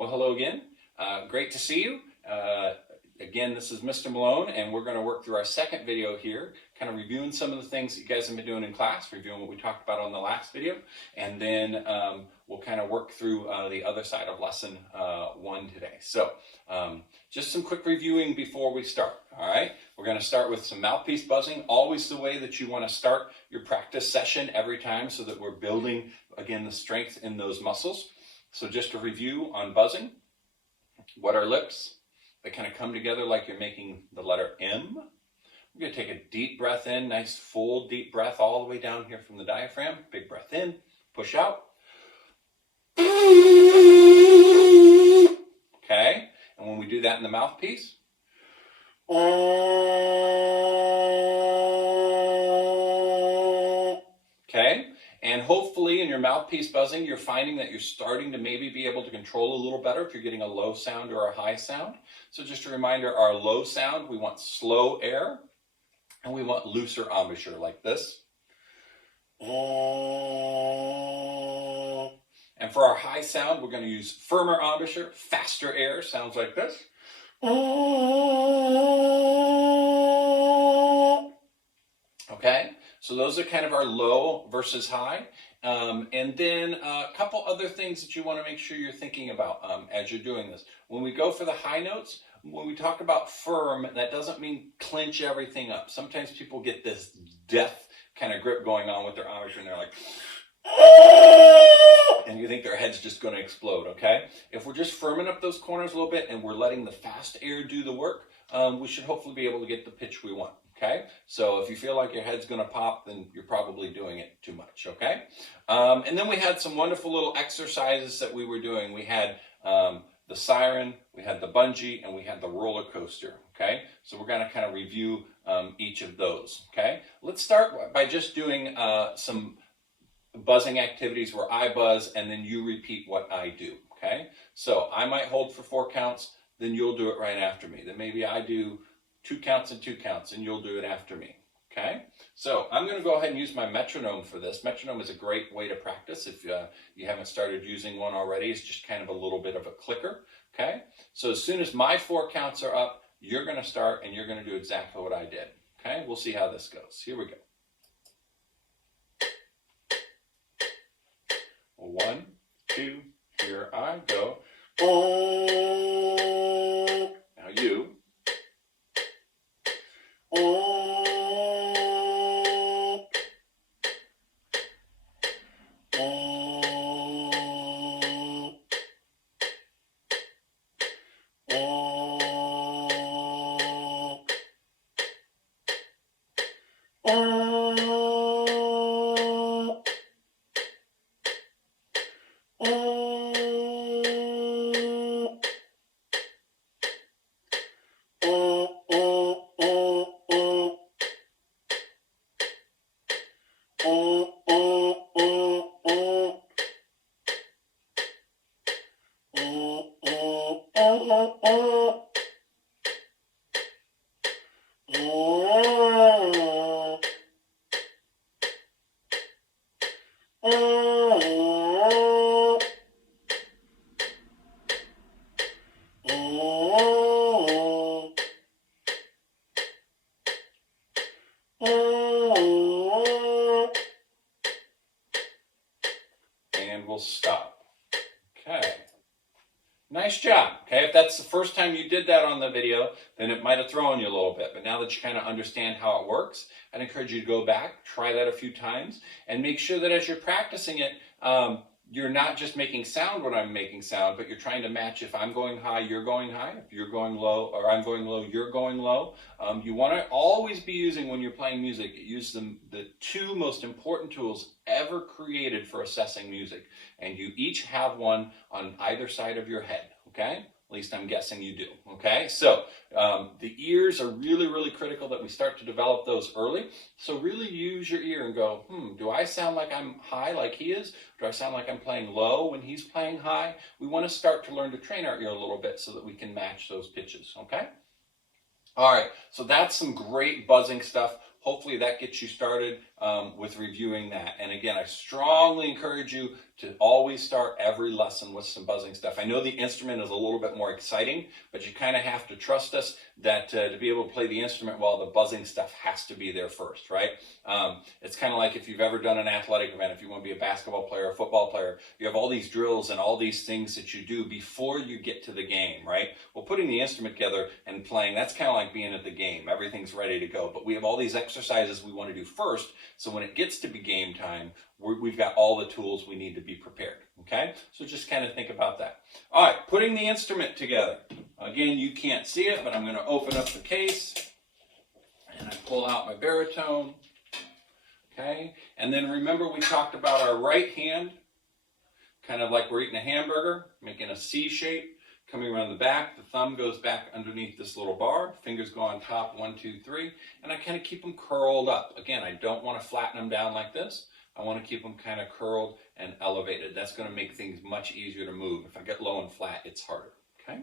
Well, hello again. Great to see you. Again, this is Mr. Malone, and we're going to work through our second video here, kind of reviewing some of the things that you guys have been doing in class, reviewing what we talked about on the last video, and then we'll kind of work through the other side of lesson 1 today. So just some quick reviewing before we start, all right? We're going to start with some mouthpiece buzzing, always the way that you want to start your practice session every time so that we're building, again, the strength in those muscles. So just a review on buzzing. What are lips? They kind of come together like you're making the letter M. We're going to take a deep breath in, nice full deep breath all the way down here from the diaphragm. Big breath in, push out. Okay, and when we do that in the mouthpiece, okay, and hopefully in your mouthpiece buzzing, you're finding that you're starting to maybe be able to control a little better if you're getting a low sound or a high sound. So just a reminder, our low sound, we want slow air, and we want looser embouchure like this. And for our high sound, we're going to use firmer embouchure, faster air, sounds like this. Okay, so those are kind of our low versus high. And then a couple other things that you want to make sure you're thinking about as you're doing this. When we go for the high notes, when we talk about firm, that doesn't mean clench everything up. Sometimes people get this death kind of grip going on with their embouchure and they're like, and you think their head's just going to explode, okay? If we're just firming up those corners a little bit and we're letting the fast air do the work, we should hopefully be able to get the pitch we want. Okay, so if you feel like your head's going to pop, then you're probably doing it too much, okay? And then we had some wonderful little exercises that we were doing. We had the siren, we had the bungee, and we had the roller coaster, okay? So we're going to kind of review each of those, okay? Let's start by just doing some buzzing activities where I buzz and then you repeat what I do, okay? So I might hold for 4 counts, then you'll do it right after me. Then maybe I do 2 counts and 2 counts, and you'll do it after me, okay? So I'm going to go ahead and use my metronome for this. Metronome is a great way to practice if you haven't started using one already. It's just kind of a little bit of a clicker, okay? So as soon as my 4 counts are up, you're going to start, and you're going to do exactly what I did, okay? We'll see how this goes. Here we go. 1, 2, here I go. Now you. And we'll stop. Okay. Nice job. Okay, if that's the first time you did that on the video, then it might have thrown you a little bit. But now that you kind of understand how it works, I'd encourage you to go back, try that a few times, and make sure that as you're practicing it, you're not just making sound when I'm making sound, but you're trying to match. If I'm going high, you're going high. If you're going low, or I'm going low, you're going low. You want to always be using, when you're playing music, use the 2 most important tools ever created for assessing music. And you each have one on either side of your head, okay? At least I'm guessing you do, okay? So the ears are really, really critical that we start to develop those early. So really use your ear and go, do I sound like I'm high like he is? Do I sound like I'm playing low when he's playing high? We want to start to learn to train our ear a little bit so that we can match those pitches, okay? All right, so that's some great buzzing stuff. Hopefully that gets you started. with reviewing that. And again, I strongly encourage you to always start every lesson with some buzzing stuff. I know the instrument is a little bit more exciting, but you kind of have to trust us that to be able to play the instrument well, the buzzing stuff has to be there first, right? It's kind of like if you've ever done an athletic event, if you want to be a basketball player, a football player, you have all these drills and all these things that you do before you get to the game, right? Well, putting the instrument together and playing, that's kind of like being at the game. Everything's ready to go, but we have all these exercises we want to do first, so when it gets to be game time, we've got all the tools we need to be prepared, okay? So just kind of think about that. All right, putting the instrument together. Again, you can't see it, but I'm going to open up the case, and I pull out my baritone, okay? And then remember we talked about our right hand, kind of like we're eating a hamburger, making a C shape, coming around the back. The thumb goes back underneath this little bar. Fingers go on top, 1, 2, 3. And I kind of keep them curled up. Again, I don't want to flatten them down like this. I want to keep them kind of curled and elevated. That's going to make things much easier to move. If I get low and flat, it's harder. Okay?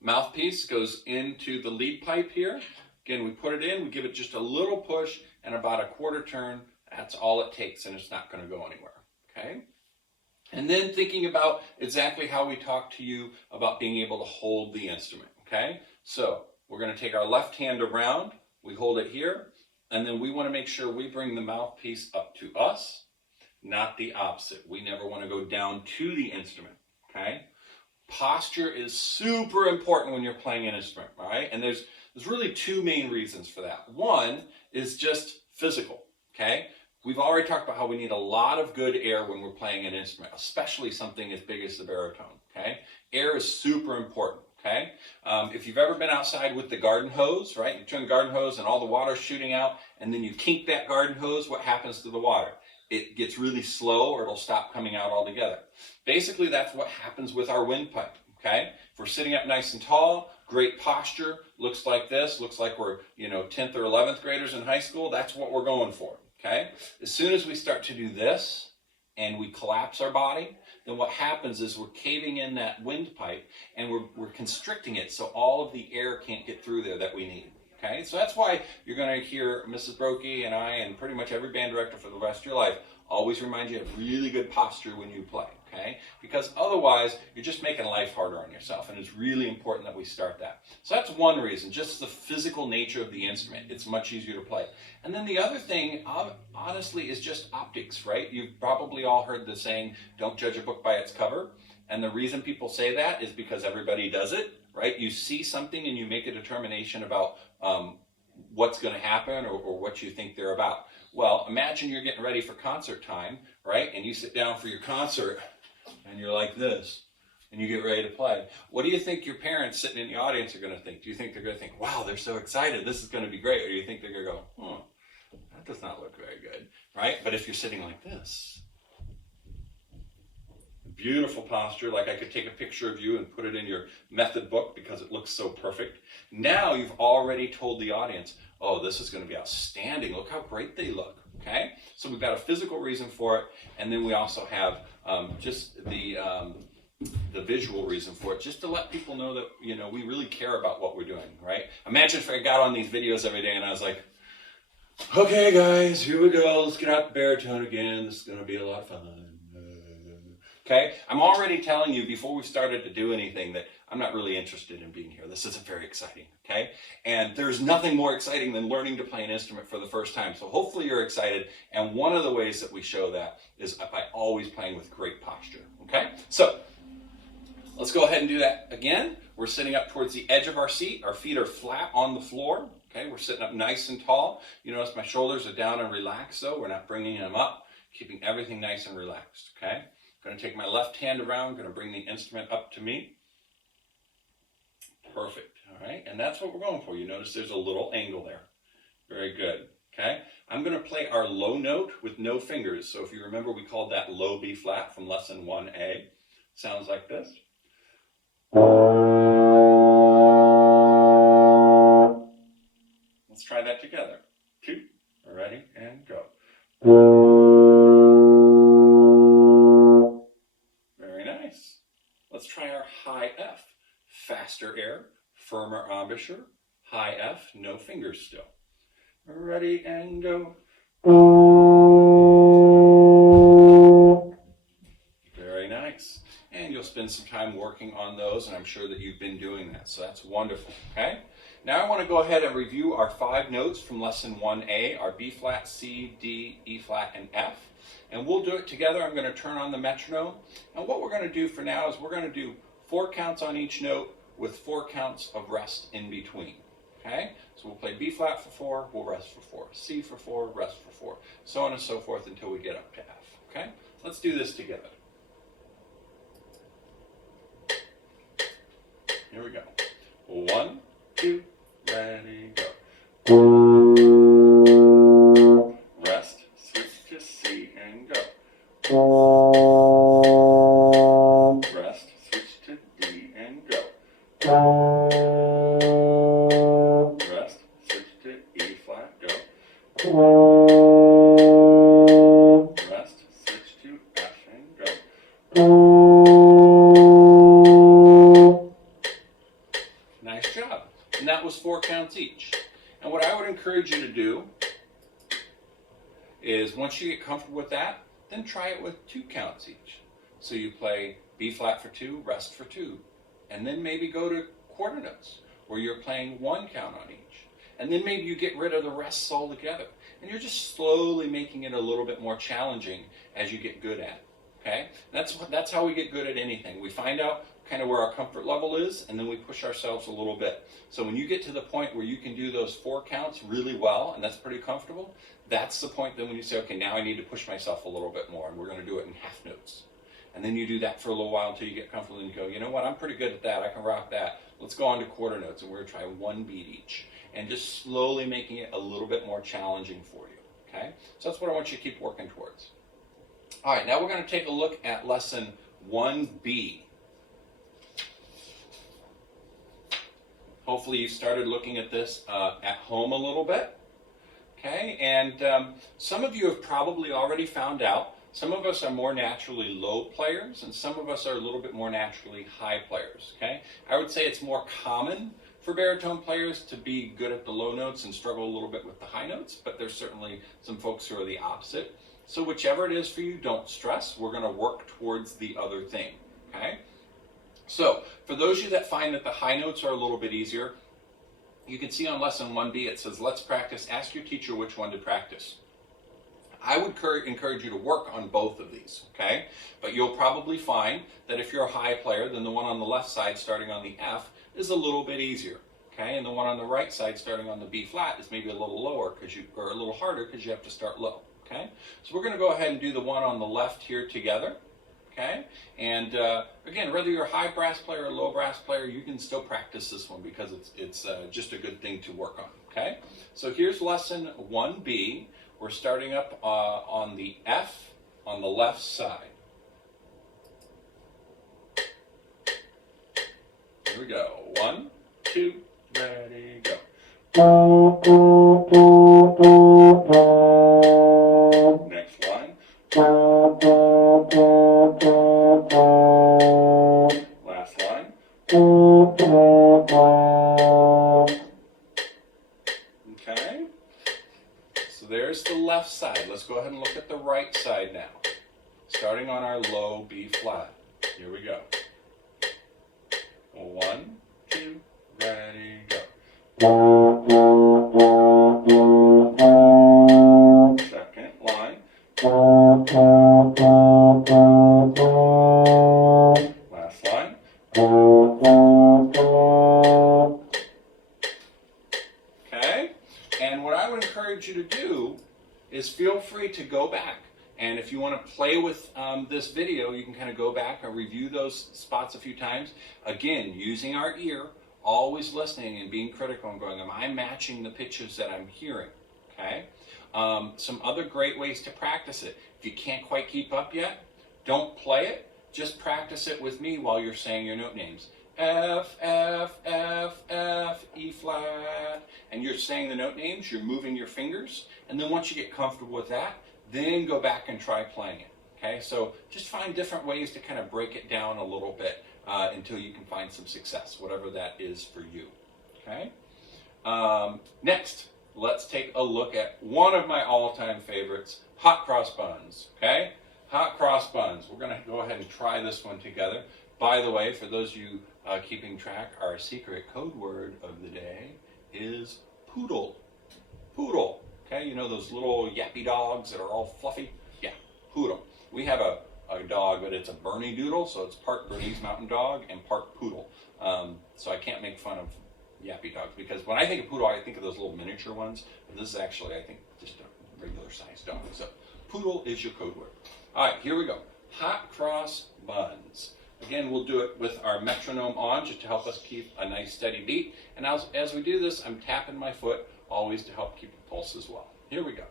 Mouthpiece goes into the lead pipe here. Again, we put it in. We give it just a little push and about a quarter turn. That's all it takes, and it's not going to go anywhere. Okay? And then thinking about exactly how we talked to you about being able to hold the instrument, okay? So we're going to take our left hand around, we hold it here, and then we want to make sure we bring the mouthpiece up to us, not the opposite. We never want to go down to the instrument, okay? Posture is super important when you're playing an instrument, all right? And there's really two main reasons for that. One is just physical, okay? We've already talked about how we need a lot of good air when we're playing an instrument, especially something as big as the baritone, okay? Air is super important, okay? If you've ever been outside with the garden hose, right? You turn the garden hose and all the water's shooting out, and then you kink that garden hose, what happens to the water? It gets really slow or it'll stop coming out altogether. Basically, that's what happens with our windpipe, okay? If we're sitting up nice and tall, great posture, looks like this, looks like we're, 10th or 11th graders in high school, that's what we're going for. Okay? As soon as we start to do this and we collapse our body, then what happens is we're caving in that windpipe and we're constricting it so all of the air can't get through there that we need. Okay? So that's why you're going to hear Mrs. Brokey and I and pretty much every band director for the rest of your life always remind you of really good posture when you play. Okay? Because otherwise, you're just making life harder on yourself, and it's really important that we start that. So that's one reason, just the physical nature of the instrument. It's much easier to play. And then the other thing, honestly, is just optics, right? You've probably all heard the saying, don't judge a book by its cover. And the reason people say that is because everybody does it, right? You see something and you make a determination about what's going to happen or what you think they're about. Well, imagine you're getting ready for concert time, right? And you sit down for your concert, and you're like this, and you get ready to play. What do you think your parents sitting in the audience are going to think? Do you think they're going to think, wow, they're so excited, this is going to be great? Or do you think they're going to go, that does not look very good, right? But if you're sitting like this, beautiful posture, like I could take a picture of you and put it in your method book because it looks so perfect. Now you've already told the audience, oh, this is going to be outstanding. Look how great they look, okay? So we've got a physical reason for it, and then we also have just the visual reason for it, just to let people know that, we really care about what we're doing, right? Imagine if I got on these videos every day and I was like, okay, guys, here we go. Let's get out the baritone again. This is going to be a lot of fun. Okay? I'm already telling you before we started to do anything that I'm not really interested in being here. This isn't very exciting, okay? And there's nothing more exciting than learning to play an instrument for the first time. So hopefully you're excited. And one of the ways that we show that is by always playing with great posture, okay? So let's go ahead and do that again. We're sitting up towards the edge of our seat. Our feet are flat on the floor, okay? We're sitting up nice and tall. You notice my shoulders are down and relaxed, though. We're not bringing them up, keeping everything nice and relaxed, okay? I'm going to take my left hand around, going to bring the instrument up to me. Perfect, all right? And that's what we're going for. You notice there's a little angle there. Very good, okay? I'm going to play our low note with no fingers. So if you remember, we called that low B flat from lesson 1A. Sounds like this. Let's try that together. 2, ready, and go. Let's try our high F. Faster air, firmer embouchure, high F, no fingers still. Ready and go. Very nice. And you'll spend some time working on those, and I'm sure that you've been doing that, so that's wonderful, okay? Now I want to go ahead and review our 5 notes from lesson 1A, our B flat, C, D, E flat, and F. And we'll do it together. I'm going to turn on the metronome. And what we're going to do for now is we're going to do 4 counts on each note with 4 counts of rest in between. Okay? So we'll play B flat for 4, we'll rest for 4. C for 4, rest for 4. So on and so forth until we get up to F. Okay? Let's do this together. Here we go. 1, 2, ready, go. Rest, switch to C and go. Rest, switch to D and go. Rest, switch to E flat, go. Rest, switch to F and go. Nice job. And that was 4 counts each. And what I would encourage you to do is once you get comfortable with that, then try it with 2 counts each. So you play B flat for 2, rest for 2, and then maybe go to quarter notes where you're playing 1 count on each. And then maybe you get rid of the rests altogether. And you're just slowly making it a little bit more challenging as you get good at it. Okay? That's how we get good at anything. We find out kind of where our comfort level is, and then we push ourselves a little bit. So when you get to the point where you can do those 4 counts really well, and that's pretty comfortable, that's the point then when you say, okay, now I need to push myself a little bit more, and we're going to do it in half notes. And then you do that for a little while until you get comfortable, and you go, you know what, I'm pretty good at that, I can rock that. Let's go on to quarter notes, and we're going to try 1 beat each, and just slowly making it a little bit more challenging for you. Okay? So that's what I want you to keep working towards. All right, now we're going to take a look at lesson 1B. Hopefully you started looking at this at home a little bit. Okay, and some of you have probably already found out, some of us are more naturally low players, and some of us are a little bit more naturally high players. Okay, I would say it's more common for baritone players to be good at the low notes and struggle a little bit with the high notes, but there's certainly some folks who are the opposite. So whichever it is for you, don't stress. We're going to work towards the other thing. Okay. So, for those of you that find that the high notes are a little bit easier, you can see on lesson 1B it says, let's practice, ask your teacher which one to practice. I would encourage you to work on both of these, okay? But you'll probably find that if you're a high player, then the one on the left side starting on the F is a little bit easier, okay? And the one on the right side starting on the B flat is maybe a little lower, or a little harder because you have to start low, okay? So we're going to go ahead and do the one on the left here together. Okay, and again, whether you're a high brass player or low brass player, you can still practice this one because it's just a good thing to work on. Okay, so here's lesson 1B. We're starting up on the F on the left side. Here we go. 1, 2, ready, go. Next line. Last line. Okay. So there's the left side. Let's go ahead and look at the right side now. Starting on our low B flat. Here we go. 1, 2, ready, go. Second line. Last line. Okay, and what I would encourage you to do is feel free to go back. And if you want to play with this video, you can kind of go back and review those spots a few times. Again, using our ear, always listening and being critical and going, am I matching the pitches that I'm hearing? Okay. Some other great ways to practice it. If you can't quite keep up yet, don't play it. Just practice it with me while you're saying your note names. F, F, F, F, E flat. And you're saying the note names, you're moving your fingers. And then once you get comfortable with that, then go back and try playing it. Okay, so just find different ways to kind of break it down a little bit until you can find some success, whatever that is for you. Okay. Next, let's take a look at one of my all-time favorites, hot cross buns, okay? Hot cross buns. We're gonna go ahead and try this one together. By the way, for those of you keeping track, our secret code word of the day is poodle. Poodle, okay? You know those little yappy dogs that are all fluffy? Yeah, poodle. We have a dog, but it's a Bernie Doodle, so it's part Bernese Mountain Dog and part poodle. So I can't make fun of yappy dogs, because when I think of poodle, I think of those little miniature ones, but this is actually, I think, just a regular sized dog. So poodle is your code word. All right, here we go. Hot cross buns. Again, we'll do it with our metronome on just to help us keep a nice steady beat. And as we do this, I'm tapping my foot always to help keep the pulse as well. Here we go.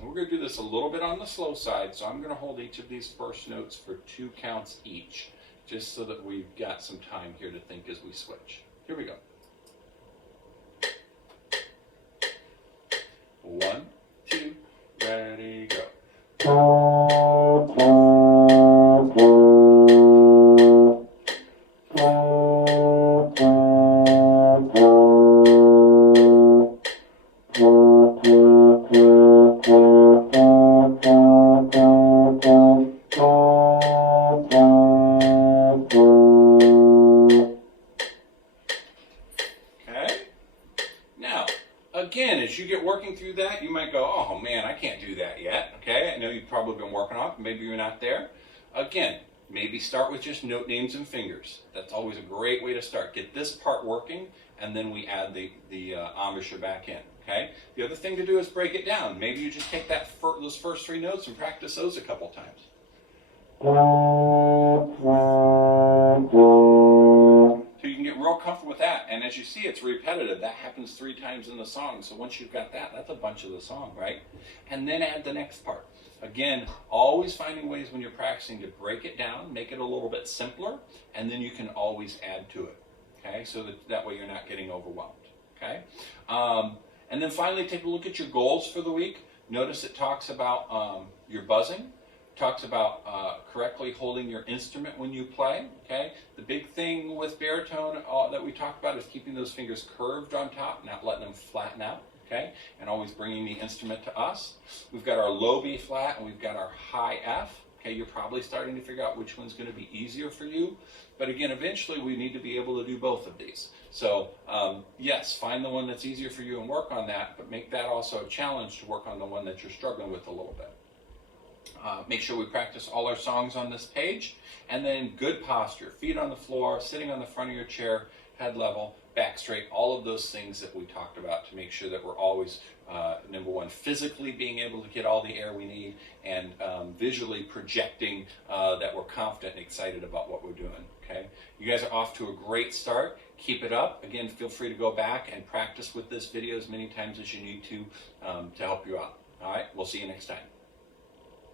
We're going to do this a little bit on the slow side, so I'm going to hold each of these first notes for 2 counts each, just so that we've got some time here to think as we switch. Here we go. 1, 2, ready, go. Again, as you get working through that, you might go, oh man, I can't do that yet. Okay, I know you've probably been working on it, maybe you're not there. Again, maybe start with just note names and fingers. That's always a great way to start. Get this part working, and then we add the embouchure back in. Okay. The other thing to do is break it down. Maybe you just take those first 3 notes and practice those a couple times. So you can get real comfortable with that. And as you see, it's repetitive. That happens 3 times in the song. So once you've got that, that's a bunch of the song, right? And then add the next part. Again, always finding ways when you're practicing to break it down, make it a little bit simpler, and then you can always add to it. Okay, so that way you're not getting overwhelmed. Okay, and then finally take a look at your goals for the week. Notice it talks about your buzzing. Talks about correctly holding your instrument when you play. Okay, the big thing with baritone that we talked about is keeping those fingers curved on top, not letting them flatten out. Okay, and always bringing the instrument to us. We've got our low B flat and we've got our high F. Okay, you're probably starting to figure out which one's going to be easier for you. But again, eventually we need to be able to do both of these. So yes, find the one that's easier for you and work on that, but make that also a challenge to work on the one that you're struggling with a little bit. Make sure we practice all our songs on this page, and then good posture, feet on the floor, sitting on the front of your chair, head level, back straight, all of those things that we talked about to make sure that we're always, number one, physically being able to get all the air we need, and visually projecting that we're confident and excited about what we're doing. Okay, you guys are off to a great start. Keep it up. Again, feel free to go back and practice with this video as many times as you need to help you out. All right, we'll see you next time.